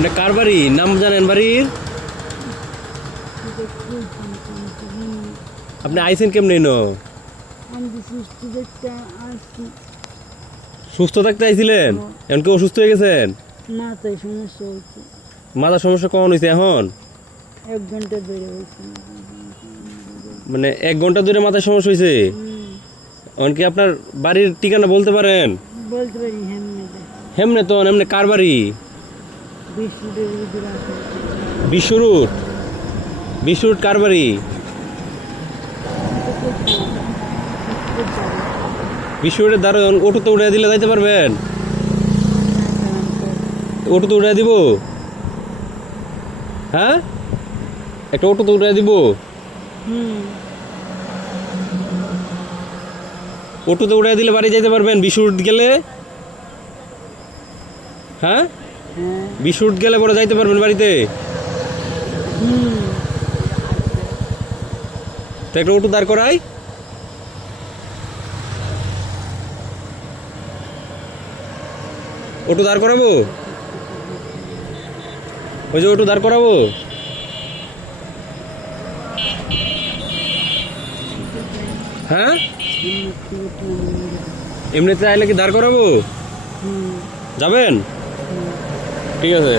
আপনি কার বাড়ি নাম জানেন বাড়ির? আপনি আইছেন কেমনে ন? সুস্থ থাকতে আইছিলেন, এখন কি অসুস্থ হয়ে গেছেন? মাথায় সমস্যা হয়েছে। মাথার সমস্যা কখন হয়েছে এখন? 1 ঘন্টা ধরে হয়েছে। মানে 1 ঘন্টা ধরে মাথায় সমস্যা হয়েছে? এখন কি আপনার বাড়ির ঠিকানা বলতে পারেন? বলতে পারি হেমনে হেমনে তো এমনি কার বাড়ি? বিশ্বদের ভিতরে আছে। বিশ্বরুট? বিশ্বরুট কার বাড়ি? বিশ্বরুটের দ্বারা অটোতে উঠে দিলে যাইতে পারবেন? অটোতে উঠে দিব? হ্যাঁ, একটা অটোতে উঠে দিব? অটোতে উঠে দিলে বাড়ি যাইতে পারবেন বিশ্বরুট গেলে? হ্যাঁ, বিশ্বরুট গেলে পরে যাইতে পারবেন বাড়িতে? তো একটা অটো দাঁড় করাই। অটো দাঁড় করাবো? ওই যে অটো দাঁড় করাবো? হ্যাঁ, এমনিতে আইলে কি দাঁড় করাবো? যাবেন? ঠিক আছে।